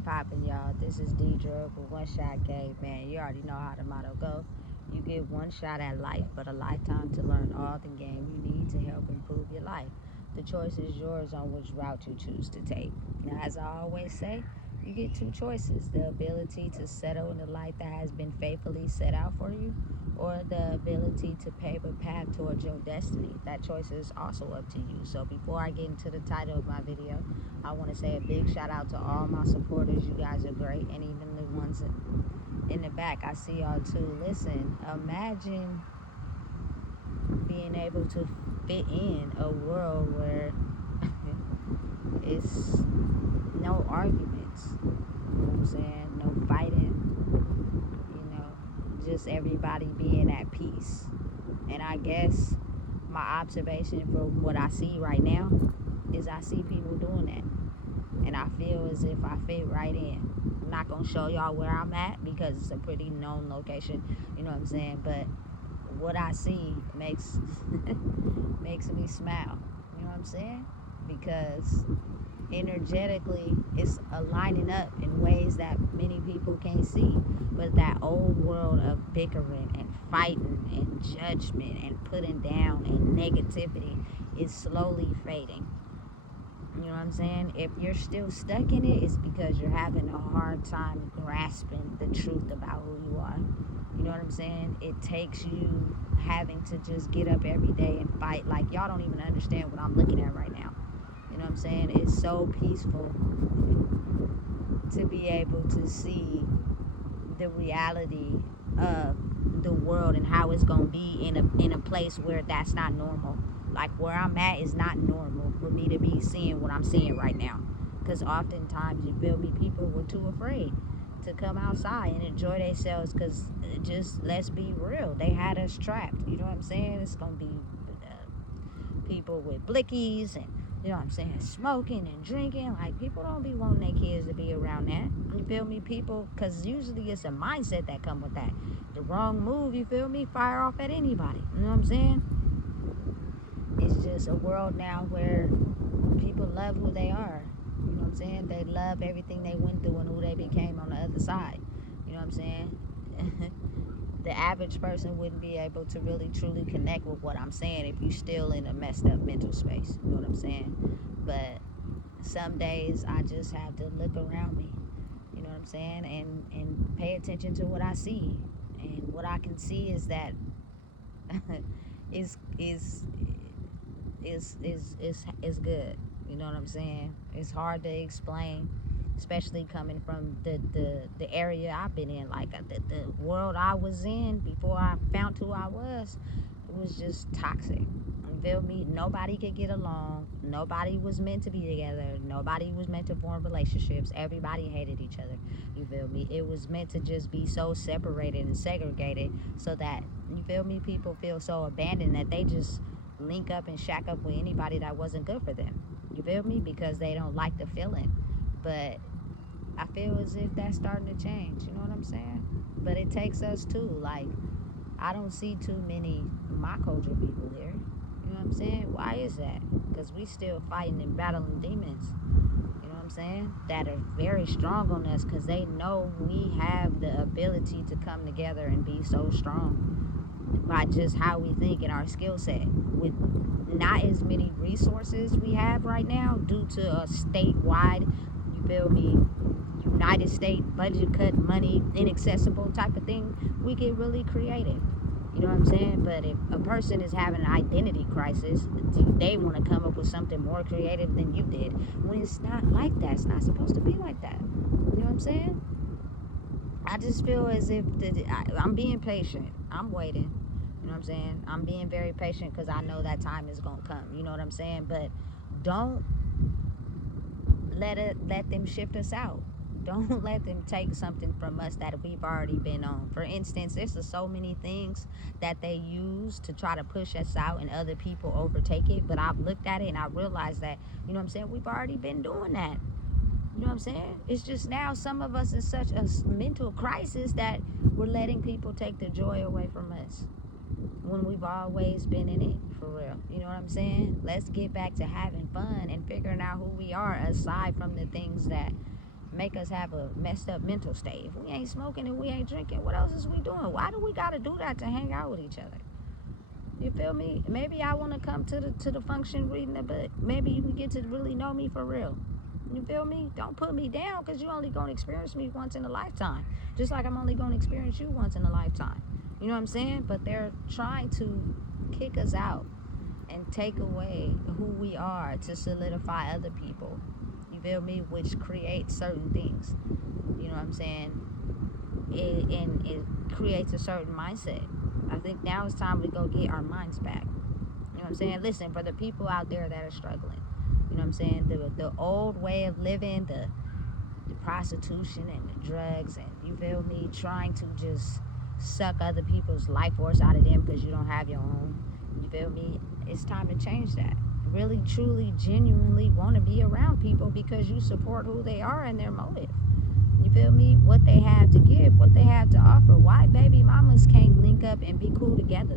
poppin', y'all? This is Deidre with One Shot Game. Man, you already know how the motto go. You get one shot at life, but a lifetime to learn all the game you need to help improve your life. The choice is yours on which route you choose to take. Now, as I always say, you get two choices: the ability to settle in the life that has been faithfully set out for you, or the ability to pave a path towards your destiny. That choice is also up to you. So before I get into the title of my video, I want to say a big shout out to all my supporters. You guys are great, and even the ones in the back, I see y'all too. Listen, imagine being able to fit in a world where it's no arguments, you know what I'm saying? No fighting, just everybody being at peace. And I guess my observation from what I see right now is I see people doing that. And I feel as if I fit right in. I'm not going to show y'all where I'm at because it's a pretty known location, you know what I'm saying? But what I see makes makes me smile, you know what I'm saying? Because energetically it's aligning up in ways that many people can't see. But that old world of bickering and fighting and judgment and putting down and negativity is slowly fading. You know what I'm saying? If you're still stuck in it, it's because you're having a hard time grasping the truth about who you are. You know what I'm saying? It takes you having to just get up every day and fight. Like, y'all don't even understand what I'm looking at right now. You know what I'm saying? It's so peaceful to be able to see the reality of the world and how it's going to be in a place where that's not normal. Like, where I'm at is not normal for me to be seeing what I'm seeing right now. Because oftentimes, you feel me, people were too afraid to come outside and enjoy themselves. Because just, let's be real, they had us trapped. You know what I'm saying? It's going to be people with blickies and, you know what I'm saying, smoking and drinking. Like, people don't be wanting their kids to be around that. You feel me? People, because usually it's a mindset that come with that. The wrong move, you feel me, fire off at anybody. You know what I'm saying? It's just a world now where people love who they are. You know what I'm saying? They love everything they went through and who they became on the other side. You know what I'm saying? The average person wouldn't be able to really truly connect with what I'm saying if you're still in a messed up mental space. You know what I'm saying? But some days I just have to look around me. You know what I'm saying? And pay attention to what I see. And what I can see is that is good. You know what I'm saying? It's hard to explain, especially coming from the area I've been in. Like, the world I was in before I found who I was, it was just toxic. You feel me? Nobody could get along. Nobody was meant to be together. Nobody was meant to form relationships. Everybody hated each other. You feel me? It was meant to just be so separated and segregated so that, you feel me, people feel so abandoned that they just link up and shack up with anybody that wasn't good for them. You feel me? Because they don't like the feeling. But I feel as if that's starting to change. You know what I'm saying? But it takes us too. Like, I don't see too many my culture people here. You know what I'm saying? Why is that? Because we still fighting and battling demons. You know what I'm saying? That are very strong on us because they know we have the ability to come together and be so strong by just how we think and our skill set. With not as many resources we have right now due to a statewide, you feel me, United States budget cut, money inaccessible type of thing, we get really creative. You know what I'm saying? But if a person is having an identity crisis, they want to come up with something more creative than you did. When it's not like that. It's not supposed to be like that. You know what I'm saying? I just feel as if I'm being patient. I'm waiting. You know what I'm saying? I'm being very patient because I know that time is going to come. You know what I'm saying? But don't let them shift us out. Don't let them take something from us that we've already been on. For instance, there's so many things that they use to try to push us out and other people overtake it. But I've looked at it and I realized that, you know what I'm saying, we've already been doing that. You know what I'm saying? It's just now some of us in such a mental crisis that we're letting people take the joy away from us when we've always been in it, for real. You know what I'm saying? Let's get back to having fun and figuring out who we are aside from the things that make us have a messed up mental state. If we ain't smoking and we ain't drinking, what else is we doing? Why do we got to do that to hang out with each other? You feel me? Maybe I want to come to the function reading it, but maybe you can get to really know me for real. You feel me? Don't put me down, because you're only going to experience me once in a lifetime. Just like I'm only going to experience you once in a lifetime. You know what I'm saying? But they're trying to kick us out and take away who we are to solidify other people. You feel me? Which creates certain things. You know what I'm saying? It creates a certain mindset. I think now it's time to go get our minds back. You know what I'm saying? Listen, for the people out there that are struggling, you know what I'm saying? The old way of living, the prostitution and the drugs, and you feel me, trying to just suck other people's life force out of them because you don't have your own. You feel me? It's time to change that. Really, truly, genuinely want to be around people because you support who they are and their motive. You feel me? What they have to give, what they have to offer. Why baby mamas can't link up and be cool together?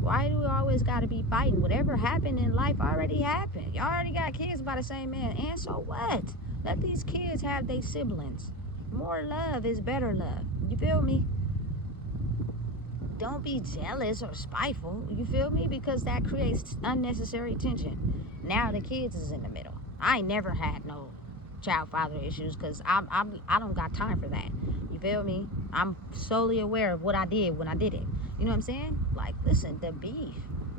Why do we always got to be fighting? Whatever happened in life already happened. Y'all already got kids by the same man. And so what? Let these kids have their siblings. More love is better love. You feel me? Don't be jealous or spiteful. You feel me? Because that creates unnecessary tension. Now the kids is in the middle. I ain't never had no child father issues because I don't got time for that. You feel me? I'm solely aware of what I did when I did it. You know what I'm saying? Like, listen, the beef,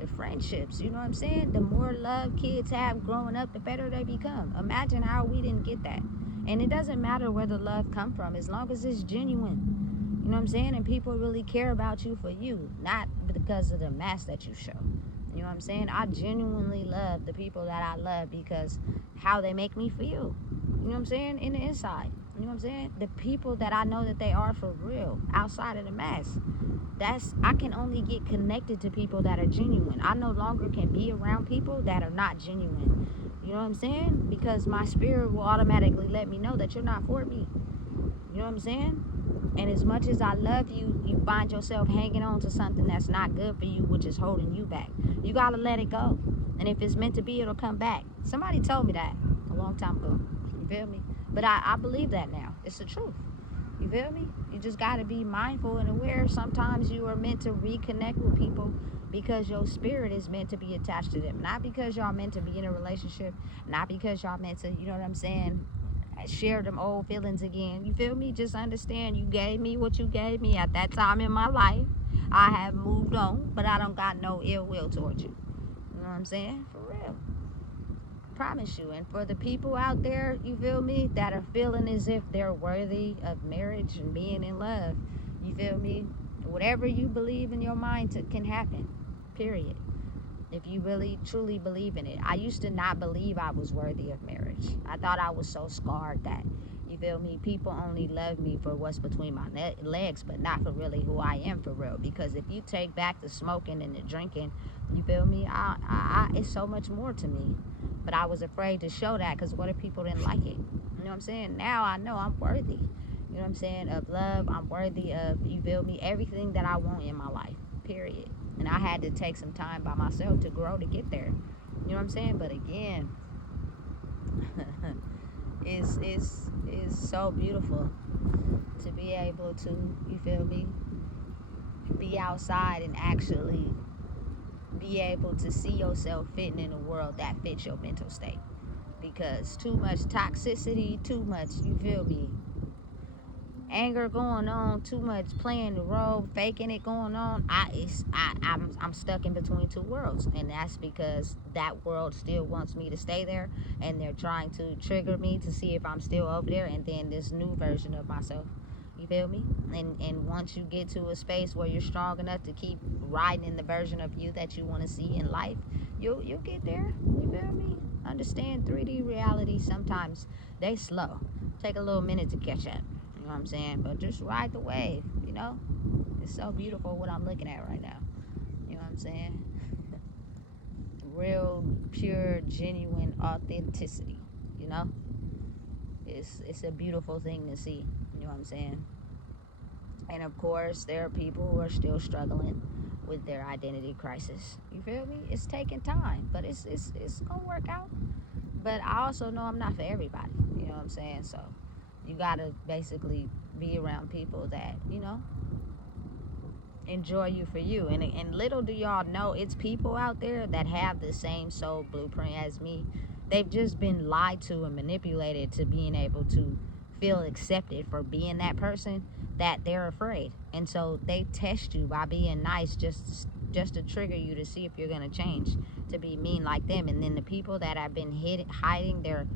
the friendships, you know what I'm saying? The more love kids have growing up, the better they become. Imagine how we didn't get that. And it doesn't matter where the love come from, as long as it's genuine. You know what I'm saying? And people really care about you for you, not because of the mask that you show. You know what I'm saying? I genuinely love the people that I love because how they make me feel. You know what I'm saying? In the inside. You know what I'm saying? The people that I know that they are for real, outside of the mask. I can only get connected to people that are genuine. I no longer can be around people that are not genuine. You know what I'm saying? Because my spirit will automatically let me know that you're not for me. You know what I'm saying? And as much as I love you, you find yourself hanging on to something that's not good for you, which is holding you back. You gotta let it go. And if it's meant to be, it'll come back. Somebody told me that a long time ago. You feel me? But I believe that now. It's the truth. You feel me? You just gotta be mindful and aware. Sometimes you are meant to reconnect with people because your spirit is meant to be attached to them. Not because y'all meant to be in a relationship. Not because y'all meant to, you know what I'm saying, share them old feelings again. You feel me? Just understand you gave me what you gave me at that time in my life. I have moved on, but I don't got no ill will towards you. You know what I'm saying? For real. Promise you. And for the people out there, you feel me, that are feeling as if they're worthy of marriage and being in love, you feel me? Whatever you believe in your mind can happen. Period. If you really truly believe in it. I used to not believe I was worthy of marriage. I thought I was so scarred that, you feel me, people only love me for what's between my legs, but not for really who I am for real. Because if you take back the smoking and the drinking, you feel me, it's so much more to me. But I was afraid to show that because what if people didn't like it? You know what I'm saying? Now I know I'm worthy. You know what I'm saying? Of love. I'm worthy of, you feel me, everything that I want in my life. Period. And I had to take some time by myself to grow to get there. You know what I'm saying? But again, it's so beautiful to be able to, you feel me, be outside and actually be able to see yourself fitting in a world that fits your mental state. Because too much toxicity, too much, you feel me, anger going on, too much playing the role, faking it going on. I'm stuck in between two worlds, and that's because that world still wants me to stay there, and they're trying to trigger me to see if I'm still over there, and then this new version of myself. You feel me? And once you get to a space where you're strong enough to keep riding in the version of you that you want to see in life, you'll get there. You feel me? Understand 3D reality sometimes they slow. Take a little minute to catch up. You know what I'm saying? But just ride the wave, you know? It's so beautiful what I'm looking at right now. You know what I'm saying? Real, pure, genuine authenticity, you know? It's a beautiful thing to see. You know what I'm saying? And of course, there are people who are still struggling with their identity crisis. You feel me? It's taking time, but it's gonna work out. But I also know I'm not for everybody. You know what I'm saying? So You gotta basically be around people that, you know, enjoy you for you. And little do y'all know, it's people out there that have the same soul blueprint as me. They've just been lied to and manipulated to being able to feel accepted for being that person, that they're afraid. And so they test you by being nice just to trigger you to see if you're going to change, to be mean like them. And then the people that have been hiding their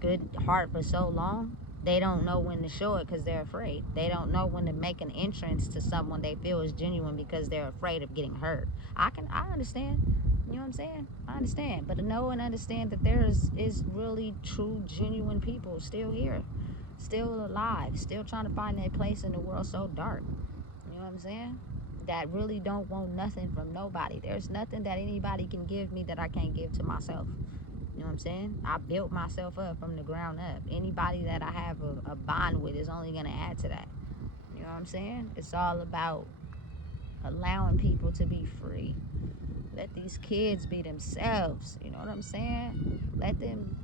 good heart for so long, they don't know when to show it because they're afraid. They don't know when to make an entrance to someone they feel is genuine because they're afraid of getting hurt. I understand. You know what I'm saying? I understand. But to know and understand that there is really true, genuine people still here, still alive, still trying to find their place in the world so dark. You know what I'm saying? That really don't want nothing from nobody. There's nothing that anybody can give me that I can't give to myself. You know what I'm saying? I built myself up from the ground up. Anybody that I have a bond with is only going to add to that. You know what I'm saying? It's all about allowing people to be free. Let these kids be themselves. You know what I'm saying? Let them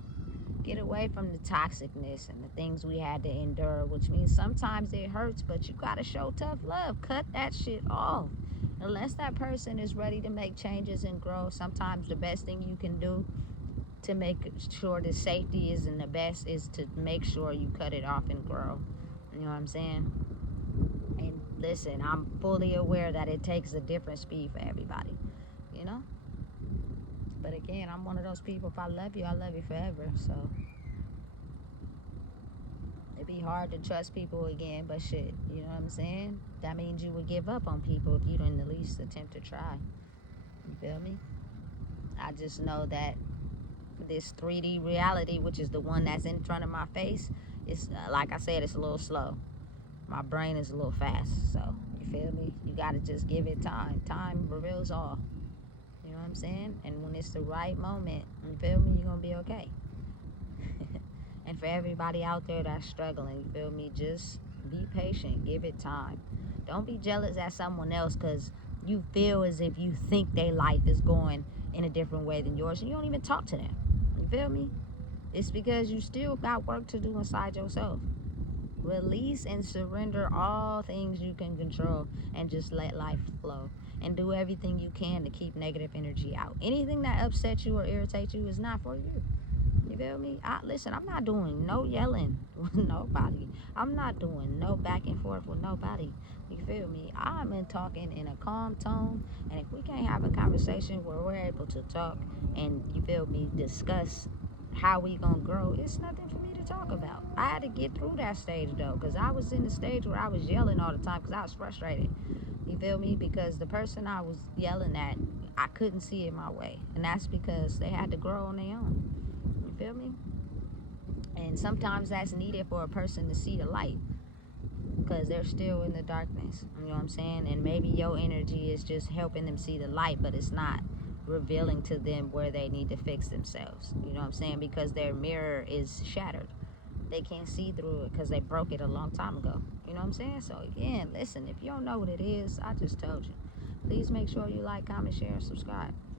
get away from the toxicness and the things we had to endure, which means sometimes it hurts, but you got to show tough love. Cut that shit off. Unless that person is ready to make changes and grow, sometimes the best thing you can do to make sure the safety isn't the best is to make sure you cut it off and grow. You know what I'm saying? And listen, I'm fully aware that it takes a different speed for everybody, you know? But again, I'm one of those people, if I love you forever. So it'd be hard to trust people again, but shit, you know what I'm saying? That means you would give up on people if you didn't at least attempt to try. You feel me? I just know that this 3D reality, which is the one that's in front of my face, it's like I said, it's a little slow. My brain is a little fast. So you feel me? You gotta just give it time. Time reveals all. You know what I'm saying? And when it's the right moment, you feel me, you're gonna be okay. And for everybody out there that's struggling, you feel me, just be patient. Give it time. Don't be jealous at someone else because you feel as if you think their life is going in a different way than yours and you don't even talk to them. You feel me? It's because you still got work to do inside yourself. Release and surrender all things you can control and just let life flow. And do everything you can to keep negative energy out. Anything that upsets you or irritates you is not for you. You feel me? Listen, I'm not doing no yelling with nobody. I'm not doing no back and forth with nobody. You feel me? I'm talking in a calm tone. And if we can't have a conversation where we're able to talk and, you feel me, discuss how we gonna grow, it's nothing for me to talk about. I had to get through that stage though, because I was in the stage where I was yelling all the time because I was frustrated. You feel me? Because the person I was yelling at, I couldn't see it my way. And that's because they had to grow on their own. You feel me? And sometimes that's needed for a person to see the light because they're still in the darkness. You know what I'm saying? And maybe your energy is just helping them see the light, but it's not revealing to them where they need to fix themselves. You know what I'm saying? Because their mirror is shattered. They can't see through it because they broke it a long time ago. You know what I'm saying? So again, listen, if you don't know what it is, I just told you. Please make sure you like, comment, share, and subscribe.